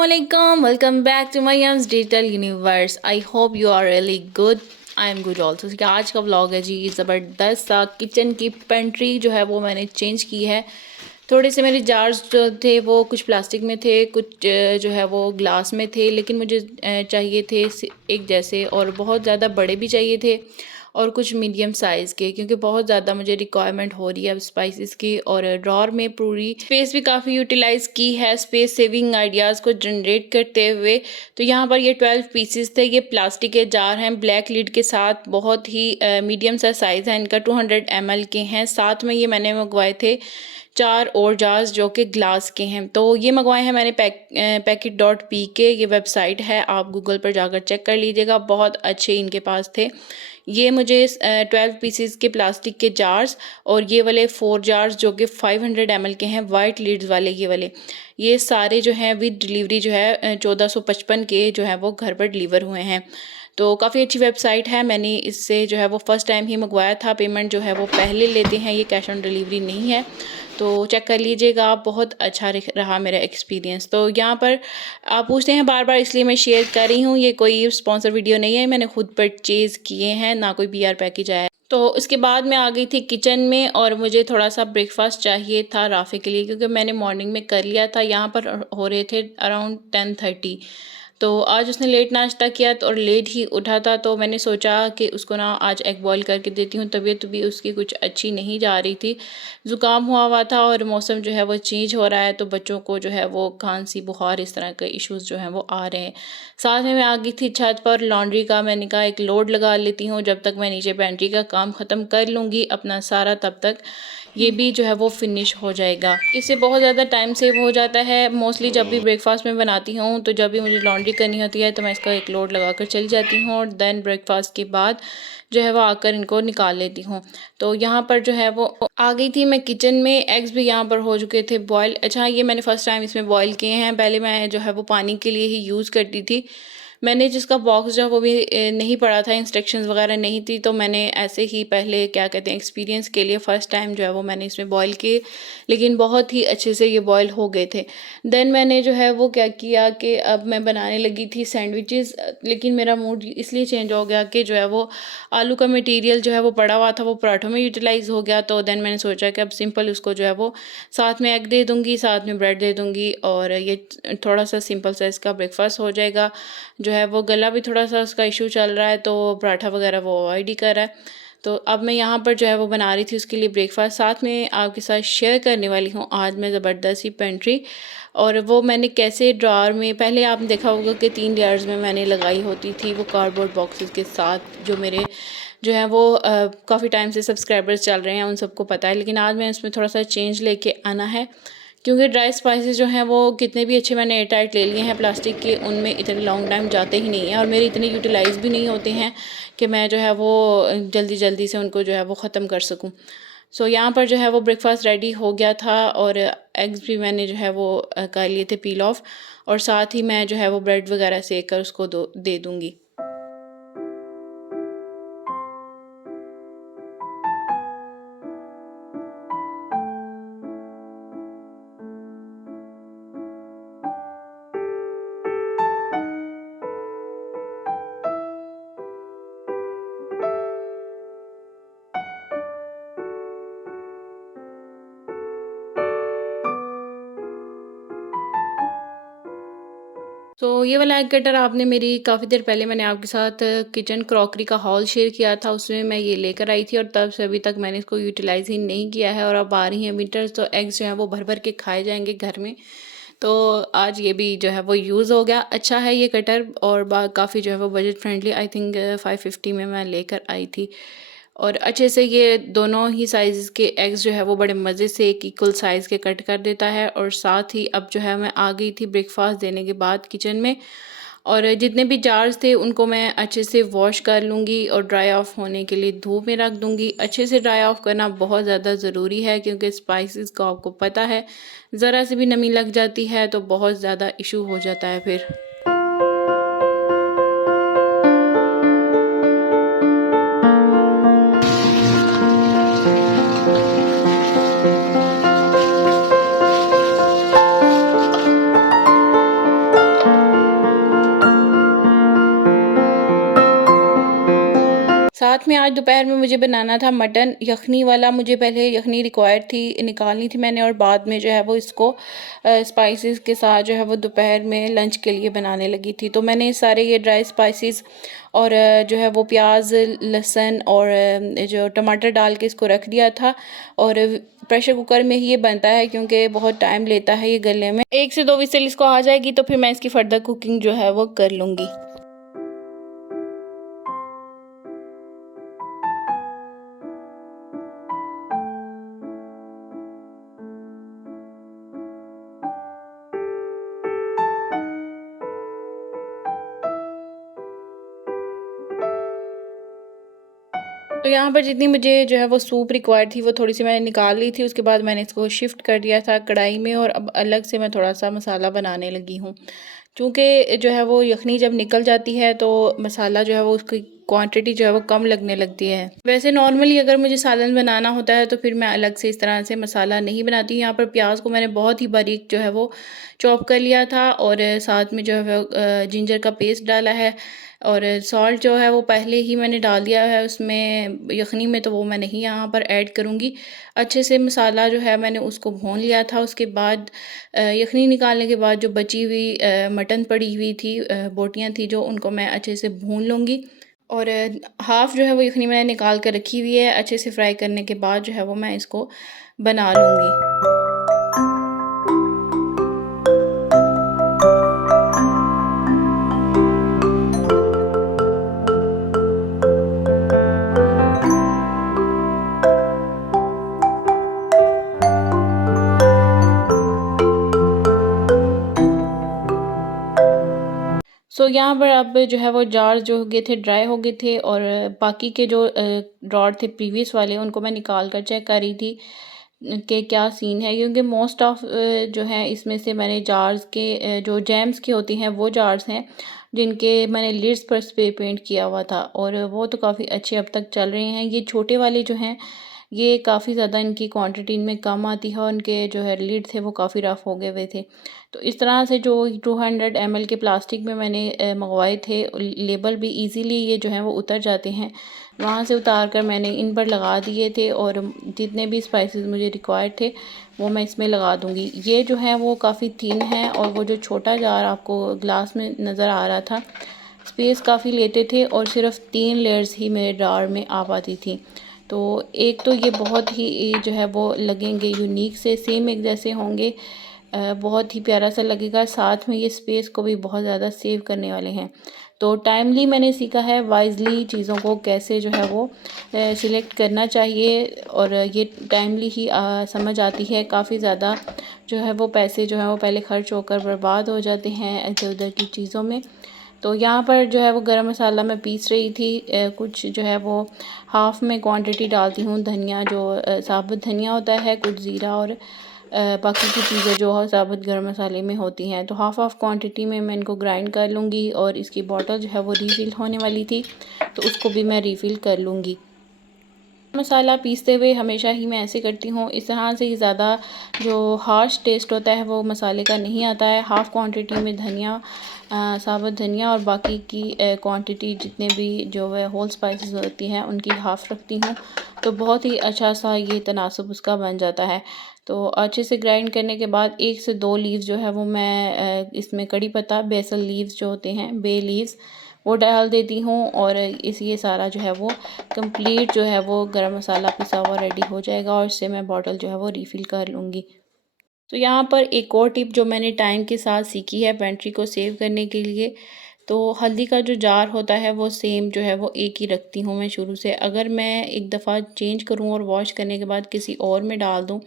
Assalamualaikum. Welcome back to Mariam's Digital Universe. I hope you are really good. I am good also. तो आज का vlog है जी ज़बरदस्त सा। किचन की पेंट्री जो है वो मैंने चेंज की है। थोड़े से मेरे जार्स जो थे वो कुछ प्लास्टिक में थे, कुछ जो है वो ग्लास में थे, लेकिन मुझे चाहिए थे एक जैसे, और बहुत ज़्यादा बड़े भी चाहिए थे और कुछ मीडियम साइज़ के, क्योंकि बहुत ज़्यादा मुझे रिक्वायरमेंट हो रही है अब स्पाइसेस की। और ड्रॉर में पूरी स्पेस भी काफ़ी यूटिलाइज़ की है, स्पेस सेविंग आइडियाज़ को जनरेट करते हुए। तो यहाँ पर ये 12 पीसेस थे। ये प्लास्टिक के जार हैं ब्लैक लिड के साथ, बहुत ही मीडियम सा साइज़ है इनका, 200 ml के हैं। साथ में ये मैंने मंगवाए थे 4 और जार्स जो कि ग्लास के हैं। तो ये मंगवाए हैं मैंने packet.pk, ये वेबसाइट है, आप गूगल पर जाकर चेक कर लीजिएगा। बहुत अच्छे इनके पास थे। ये मुझे 12 पीसीस के प्लास्टिक के जार्स, और ये वाले 4 जार्स जो कि 500 ml के हैं, वाइट लीड्स वाले ये वाले, ये सारे जो हैं विद डिलीवरी जो है 1455 के जो है वो घर पर डिलीवर हुए हैं। तो काफ़ी अच्छी वेबसाइट है। मैंने इससे जो है वो फ़र्स्ट टाइम ही मंगवाया था। पेमेंट जो है वो पहले लेते हैं, ये कैश ऑन डिलीवरी नहीं है, तो चेक कर लीजिएगा आप। बहुत अच्छा रहा मेरा एक्सपीरियंस। तो यहाँ पर आप पूछते हैं बार बार, इसलिए मैं शेयर कर रही हूँ। ये कोई स्पॉन्सर वीडियो नहीं है, मैंने खुद परचेज़ किए हैं, ना कोई PR पैकेज आया है। तो उसके बाद मैं आ गई थी किचन में, और मुझे थोड़ा सा ब्रेकफास्ट चाहिए था राफ़े के लिए, क्योंकि मैंने मॉर्निंग में कर लिया था। यहाँ पर हो रहे थे अराउंड 10:30। तो आज उसने लेट नाश्ता किया तो और लेट ही उठा था, तो मैंने सोचा कि उसको ना आज एग बॉईल करके देती हूँ। तबीयत भी उसकी कुछ अच्छी नहीं जा रही थी, ज़ुकाम हुआ था, और मौसम जो है वो चेंज हो रहा है, तो बच्चों को जो है वो खांसी बुखार इस तरह के इश्यूज़ जो हैं वो आ रहे हैं। साथ में मैं आ गई थी छत पर लॉन्ड्री का। मैंने कहा एक लोड लगा लेती हूँ, जब तक मैं नीचे पेंट्री का काम ख़त्म कर लूँगी अपना सारा, तब तक ये भी जो है वो फिनिश हो जाएगा। इससे बहुत ज़्यादा टाइम सेव हो जाता है। मोस्टली जब भी ब्रेकफास्ट में बनाती हूँ, तो जब भी मुझे लॉन्ड्री करनी होती है, तो मैं इसका एक लोड लगा कर चली जाती हूँ, और देन ब्रेकफास्ट के बाद जो है वो आकर इनको निकाल लेती हूँ। तो यहाँ पर जो है वो आ गई थी मैं किचन में। एग्स भी यहाँ पर हो चुके थे बॉयल। अच्छा, ये मैंने फ़र्स्ट टाइम इसमें बॉयल किए हैं। पहले मैं जो है वो पानी के लिए ही यूज़ करती थी। मैंने जिसका बॉक्स जो है वो भी नहीं पढ़ा था, इंस्ट्रक्शंस वगैरह नहीं थी, तो मैंने ऐसे ही पहले क्या कहते हैं एक्सपीरियंस के लिए फ़र्स्ट टाइम जो है वो मैंने इसमें बॉयल किए, लेकिन बहुत ही अच्छे से ये बॉयल हो गए थे। देन मैंने जो है वो क्या किया कि अब मैं बनाने लगी थी सैंडविचेस, लेकिन मेरा मूड इसलिए चेंज हो गया कि जो है वो आलू का मटेरियल जो है वो पड़ा हुआ था, वो पराठों में यूटिलाइज़ हो गया। तो देन मैंने सोचा कि अब सिंपल उसको जो है वो साथ में एग दे दूँगी, साथ में ब्रेड दे दूँगी, और ये थोड़ा सा सिंपल सा इसका ब्रेकफास्ट हो जाएगा। जो है वो गला भी थोड़ा सा उसका इशू चल रहा है, तो पराठा वगैरह वो अवॉइड ही कर रहा है। तो अब मैं यहाँ पर जो है वो बना रही थी उसके लिए ब्रेकफास्ट। साथ में आपके साथ शेयर करने वाली हूँ आज मैं ज़बरदस्त सी पेंट्री, और वो मैंने कैसे ड्रॉर में, पहले आपने देखा होगा कि 3 लेयर्स में मैंने लगाई होती थी, वो कार्डबोर्ड बॉक्सेस के साथ, जो मेरे जो है वो काफ़ी टाइम से सब्सक्राइबर्स चल रहे हैं उन सबको पता है। लेकिन आज मैं इसमें थोड़ा सा चेंज लेके आना है, क्योंकि ड्राई स्पाइसेस जो हैं वो कितने भी अच्छे मैंने एयर टाइट ले लिए हैं प्लास्टिक के, उनमें इतने लॉन्ग टाइम जाते ही नहीं हैं, और मेरे इतने यूटिलाइज़ भी नहीं होते हैं कि मैं जो है वो जल्दी जल्दी से उनको जो है वो ख़त्म कर सकूं। सो यहाँ पर जो है वो ब्रेकफास्ट रेडी हो गया था, और एग्स भी मैंने जो है वो कर लिए थे पील ऑफ, और साथ ही मैं जो है वो ब्रेड वगैरह सेक कर उसको दे दूँगी। तो ये वाला एग कटर आपने मेरी काफ़ी देर पहले मैंने आपके साथ किचन क्रॉकरी का हॉल शेयर किया था, उसमें मैं ये लेकर आई थी, और तब से अभी तक मैंने इसको यूटिलाइज़ ही नहीं किया है। और अब आ रही हैं विंटर्स, तो एग्स जो हैं वो भर भर के खाए जाएंगे घर में। तो आज ये भी जो है वो यूज़ हो गया। अच्छा है ये कटर, और काफ़ी जो है वो बजट फ्रेंडली, आई थिंक 550 में मैं लेकर आई थी। और अच्छे से ये दोनों ही साइज़ के एग्स जो है वो बड़े मज़े से एक इक्वल साइज़ के कट कर देता है। और साथ ही अब जो है मैं आ गई थी ब्रेकफास्ट देने के बाद किचन में, और जितने भी जार्स थे उनको मैं अच्छे से वॉश कर लूँगी, और ड्राई ऑफ होने के लिए धूप में रख दूँगी। अच्छे से ड्राई ऑफ करना बहुत ज़्यादा ज़रूरी है, क्योंकि स्पाइसेस का आपको पता है, ज़रा सी भी नमी लग जाती है तो बहुत ज़्यादा इशू हो जाता है फिर। साथ में आज दोपहर में मुझे बनाना था मटन यखनी वाला। मुझे पहले यखनी रिक्वायर्ड थी, निकालनी थी मैंने, और बाद में जो है वो इसको स्पाइसेस के साथ जो है वो दोपहर में लंच के लिए बनाने लगी थी। तो मैंने सारे ये ड्राई स्पाइसेस और जो है वो प्याज, लहसुन और जो टमाटर डाल के इसको रख दिया था। और प्रेशर कुकर में ही ये बनता है क्योंकि बहुत टाइम लेता है ये गलने में। 1 से 2 विसल इसको आ जाएगी तो फिर मैं इसकी फर्दर कुकिंग जो है वो कर लूँगी। तो यहाँ पर जितनी मुझे जो है वो सूप रिक्वायर्ड थी वो थोड़ी सी मैंने निकाल ली थी। उसके बाद मैंने इसको शिफ्ट कर दिया था कढ़ाई में, और अब अलग से मैं थोड़ा सा मसाला बनाने लगी हूँ। चूँकि जो है वो यखनी जब निकल जाती है तो मसाला जो है वो उसकी क्वांटिटी जो है वो कम लगने लगती है। वैसे नॉर्मली अगर मुझे सालन बनाना होता है तो फिर मैं अलग से इस तरह से मसाला नहीं बनाती। यहाँ पर प्याज को मैंने बहुत ही बारीक जो है वो चॉप कर लिया था, और साथ में जो है वो जिंजर का पेस्ट डाला है, और सॉल्ट जो है वो पहले ही मैंने डाल दिया है उसमें यखनी में, तो वो मैं नहीं यहाँ पर ऐड करूँगी। अच्छे से मसाला जो है मैंने उसको भून लिया था। उसके बाद यखनी निकालने के बाद जो बची हुई मटन पड़ी हुई थी, बोटियाँ थी जो, उनको मैं अच्छे से भून लूँगी। और हाफ़ जो है वो यखनी मैंने निकाल कर रखी हुई है। अच्छे से फ्राई करने के बाद जो है वो मैं इसको बना लूँगी। सो यहाँ पर अब जो है वो जार जो हो गए थे, ड्राई हो गए थे, और बाकी के जो रॉड थे प्रीवियस वाले, उनको मैं निकाल कर चेक कर रही थी कि क्या सीन है। क्योंकि मोस्ट ऑफ जो है इसमें से मैंने जार्स के जो जैम्स की होती हैं वो जार्स हैं जिनके मैंने लिड्स पर स्प्रे पेंट किया हुआ था, और वो तो काफ़ी अच्छे अब तक चल रहे हैं। ये छोटे वाले जो हैं ये काफ़ी ज़्यादा इनकी क्वांटिटी इनमें कम आती है, और उनके जो है लिड थे वो काफ़ी रफ़ हो गए हुए थे। तो इस तरह से जो 200 ml के प्लास्टिक में मैंने मंगवाए थे, लेबल भी इजीली ये जो है वो उतर जाते हैं। वहाँ से उतार कर मैंने इन पर लगा दिए थे, और जितने भी स्पाइसेस मुझे रिक्वायर्ड थे वो मैं इसमें लगा दूँगी। ये जो है वो काफ़ी थिन है, और वो जो छोटा जार आपको ग्लास में नज़र आ रहा था, स्पेस काफ़ी लेते थे, और सिर्फ 3 लेयर्स ही मेरे जार में आ पाती थी। तो एक तो ये बहुत ही जो है वो लगेंगे यूनिक से, सेम एक जैसे होंगे, बहुत ही प्यारा सा लगेगा। साथ में ये स्पेस को भी बहुत ज़्यादा सेव करने वाले हैं। तो टाइमली मैंने सीखा है वाइजली चीज़ों को कैसे जो है वो सिलेक्ट करना चाहिए, और ये टाइमली ही समझ आती है। काफ़ी ज़्यादा जो है वो पैसे जो है वो पहले खर्च होकर बर्बाद हो जाते हैं इधर उधर की चीज़ों में। तो यहाँ पर जो है वो गरम मसाला मैं पीस रही थी। कुछ जो है वो हाफ़ में क्वांटिटी डालती हूँ धनिया, जो साबुत धनिया होता है, कुछ ज़ीरा, और बाकी की चीज़ें जो साबुत गरम मसाले में होती हैं। तो हाफ़ क्वांटिटी में मैं इनको ग्राइंड कर लूँगी, और इसकी बॉटल जो है वो रीफ़िल होने वाली थी तो उसको भी मैं रीफ़िल कर लूँगी। मसाला पीसते हुए हमेशा ही मैं ऐसे करती हूँ। इस तरह से ही ज़्यादा जो हार्श टेस्ट होता है वो मसाले का नहीं आता है। हाफ़ क्वांटिटी में धनिया, साबुत धनिया, और बाकी की क्वांटिटी जितने भी जो है होल स्पाइसेस होती हैं उनकी हाफ़ रखती हूँ। तो बहुत ही अच्छा सा ये तनासुब उसका बन जाता है। तो अच्छे से ग्राइंड करने के बाद 1 से 2 लीव्स जो है वो मैं इसमें कड़ी पत्ता, बेसल लीव्स जो होते हैं, बे लीव्स, वो डाल देती हूँ, और ये सारा जो है वो कंप्लीट जो है वो गरम मसाला पिसा हुआ रेडी हो जाएगा, और इससे मैं बॉटल जो है वो रीफ़िल कर लूँगी। तो यहाँ पर एक और टिप जो मैंने टाइम के साथ सीखी है पेंट्री को सेव करने के लिए, तो हल्दी का जो जार होता है वो सेम जो है वो एक ही रखती हूँ मैं शुरू से। अगर मैं एक दफ़ा चेंज करूँ और वॉश करने के बाद किसी और में डाल दूँ,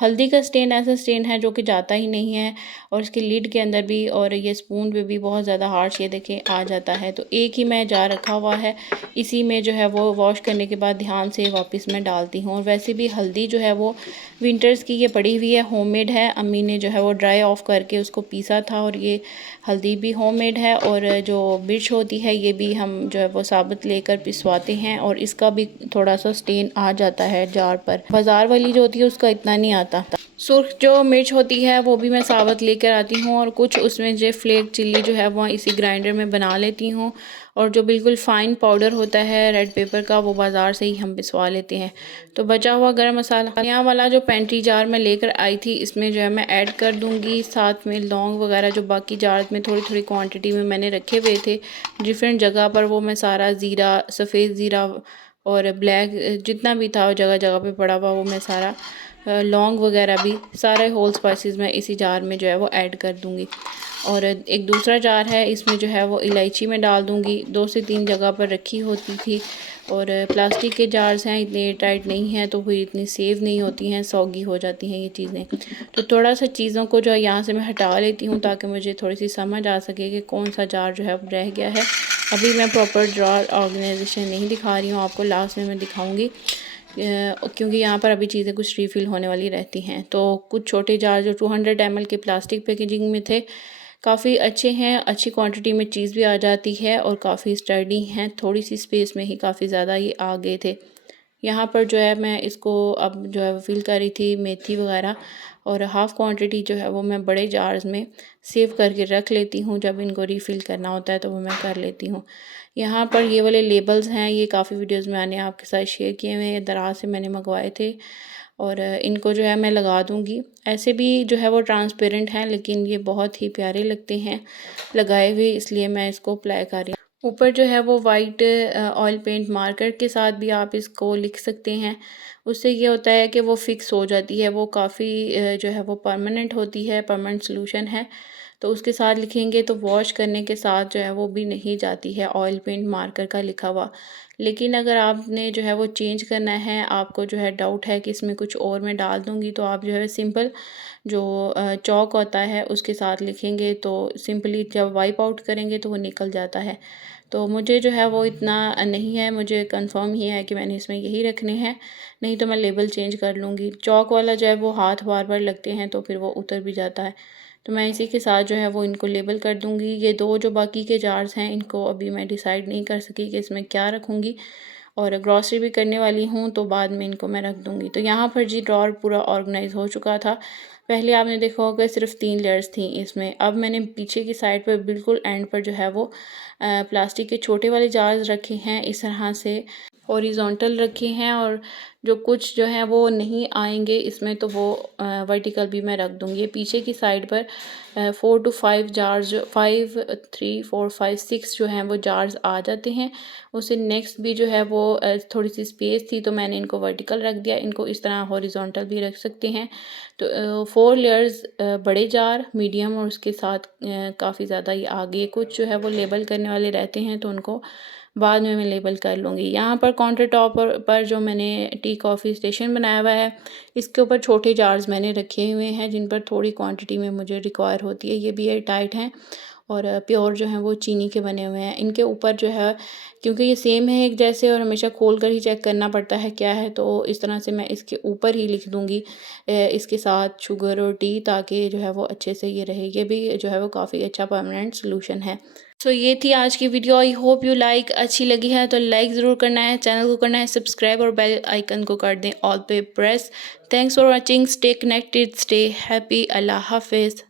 हल्दी का स्टेन ऐसा स्टेन है जो कि जाता ही नहीं है, और इसके लिड के अंदर भी और ये स्पून पे भी बहुत ज़्यादा हार्श ये देखें आ जाता है। तो एक ही मैं जार रखा हुआ है, इसी में जो है वो वॉश करने के बाद ध्यान से वापस मैं डालती हूँ। और वैसे भी हल्दी जो है वो विंटर्स की ये पड़ी हुई है, होममेड है। अम्मी ने जो है वो ड्राई ऑफ करके उसको पीसा था, और ये हल्दी भी होममेड है। और जो मिर्च होती है ये भी हम जो है वो साबुत लेकर पिसवाते हैं, और इसका भी थोड़ा सा स्टेन आ जाता है जार पर। बाज़ार वाली जो होती है उसका इतना नहीं आता। सुर्ख जो मिर्च होती है वो भी मैं साबुत लेकर आती हूँ, और कुछ उसमें जो फ्लेक चिल्ली जो है वो इसी ग्राइंडर में बना लेती हूँ, और जो बिल्कुल फ़ाइन पाउडर होता है रेड पेपर का वो बाज़ार से ही हम पिसवा लेते हैं। तो बचा हुआ गरम मसाला यहाँ वाला जो पेंट्री जार मैं लेकर आई थी इसमें जो है मैं ऐड कर दूँगी, साथ में लौंग वगैरह जो बाकी जार में थोड़ी थोड़ी क्वांटिटी में मैंने रखे हुए थे डिफरेंट जगह पर, वो मैं सारा ज़ीरा, सफ़ेद ज़ीरा और ब्लैक जितना भी था जगह जगह पे पड़ा हुआ वो मैं सारा लौंग वगैरह भी सारे होल स्पाइसेस मैं इसी जार में जो है वो ऐड कर दूँगी। और एक दूसरा जार है इसमें जो है वो इलायची में डाल दूँगी, 2 से 3 जगह पर रखी होती थी। और प्लास्टिक के जार्स हैं, इतने टाइट नहीं हैं तो फिर इतनी सेव नहीं होती हैं, सौगी हो जाती हैं ये चीज़ें। तो थोड़ा सा चीज़ों को जो है यहाँ से मैं हटा लेती हूँ ताकि मुझे थोड़ी सी समझ आ सके कि कौन सा जार जो है रह गया है। अभी मैं प्रॉपर जार ऑर्गेनाइजेशन नहीं दिखा रही हूँ आपको, लास्ट में मैं दिखाऊँगी क्योंकि यहाँ पर अभी चीज़ें कुछ रीफ़िल होने वाली रहती हैं। तो कुछ छोटे जार जो 200 ml के प्लास्टिक पैकेजिंग में थे काफ़ी अच्छे हैं, अच्छी क्वांटिटी में चीज़ भी आ जाती है और काफ़ी स्टर्डी हैं, थोड़ी सी स्पेस में ही काफ़ी ज़्यादा ये आ गए थे। यहाँ पर जो है मैं इसको अब जो है फिल कर रही थी मेथी वगैरह, और हाफ़ क्वांटिटी जो है वो मैं बड़े जार्स में सेव करके रख लेती हूँ, जब इनको रीफ़िल करना होता है तो वो मैं कर लेती हूँ। यहाँ पर ये वाले लेबल्स हैं, ये काफ़ी वीडियोज़ में मैंने आपके साथ शेयर किए हुए हैं, दराज से मैंने मंगवाए थे और इनको जो है मैं लगा दूँगी। ऐसे भी जो है वो ट्रांसपेरेंट हैं लेकिन ये बहुत ही प्यारे लगते हैं लगाए हुए, इसलिए मैं इसको अप्लाई कर रही हूँ। ऊपर जो है वो वाइट ऑयल पेंट मार्कर के साथ भी आप इसको लिख सकते हैं। उससे ये होता है कि वो फिक्स हो जाती है, वो काफ़ी जो है वो परमानेंट होती है, परमानेंट सॉल्यूशन है। तो उसके साथ लिखेंगे तो वॉश करने के साथ जो है वो भी नहीं जाती है ऑयल पेंट मार्कर का लिखा हुआ। लेकिन अगर आपने जो है वो चेंज करना है, आपको जो है डाउट है कि इसमें कुछ और मैं डाल दूँगी, तो आप जो है सिंपल जो चॉक होता है उसके साथ लिखेंगे तो सिंपली जब वाइप आउट करेंगे तो वो निकल जाता है। तो मुझे जो है वो इतना नहीं है, मुझे कंफर्म ही है कि मैंने इसमें यही रखने हैं, नहीं तो मैं लेबल चेंज कर लूँगी। चॉक वाला जो है वो हाथ बार बार लगते हैं तो फिर वो उतर भी जाता है। तो मैं इसी के साथ जो है वो इनको लेबल कर दूँगी। ये 2 जो बाकी के जार्स हैं इनको अभी मैं डिसाइड नहीं कर सकी कि इसमें क्या रखूँगी, और ग्रॉसरी भी करने वाली हूँ तो बाद में इनको मैं रख दूँगी। तो यहाँ पर जी ड्रॉर पूरा ऑर्गेनाइज़ हो चुका था। पहले आपने देखा होगा सिर्फ 3 लेयर्स थी इसमें, अब मैंने पीछे की साइड पर बिल्कुल एंड पर जो है वो प्लास्टिक के छोटे वाले जार्स रखे हैं, इस तरह से हॉरिजॉन्टल रखे हैं, और जो कुछ जो है वो नहीं आएंगे इसमें तो वो वर्टिकल भी मैं रख दूँगी। पीछे की साइड पर 4 to 5 जार्स जो 5 3 4 5 6 जो हैं वो जार्स आ जाते हैं। उससे नेक्स्ट भी जो है वो थोड़ी सी स्पेस थी तो मैंने इनको वर्टिकल रख दिया, इनको इस तरह हॉरिजॉन्टल भी रख सकते हैं। तो 4 लेयर्स बड़े जार, मीडियम और उसके साथ काफ़ी ज़्यादा ही आगे कुछ जो है वो लेबल करने वाले रहते हैं तो उनको बाद में मैं लेबल कर लूँगी। यहाँ पर काउंटर टॉप पर जो मैंने टी कॉफ़ी स्टेशन बनाया हुआ है इसके ऊपर छोटे जार्स मैंने रखे हुए हैं जिन पर थोड़ी क्वांटिटी में मुझे रिक्वायर होती है। ये भी एयर टाइट हैं और प्योर जो हैं वो चीनी के बने हुए हैं। इनके ऊपर जो है क्योंकि ये सेम है एक जैसे और हमेशा खोल कर ही चेक करना पड़ता है क्या है, तो इस तरह से मैं इसके ऊपर ही लिख दूँगी इसके साथ शुगर और टी, ताकि जो है वो अच्छे से ये रहे। ये भी जो है वो काफ़ी अच्छा परमानेंट सोल्यूशन है। तो ये थी आज की video. I hope you like, अच्छी लगी है तो लाइक ज़रूर करना है, चैनल को करना है सब्सक्राइब और बेल आइकन को कर दें ऑल पे press. Thanks for watching, stay connected, stay happy, अल्लाह हाफिज़।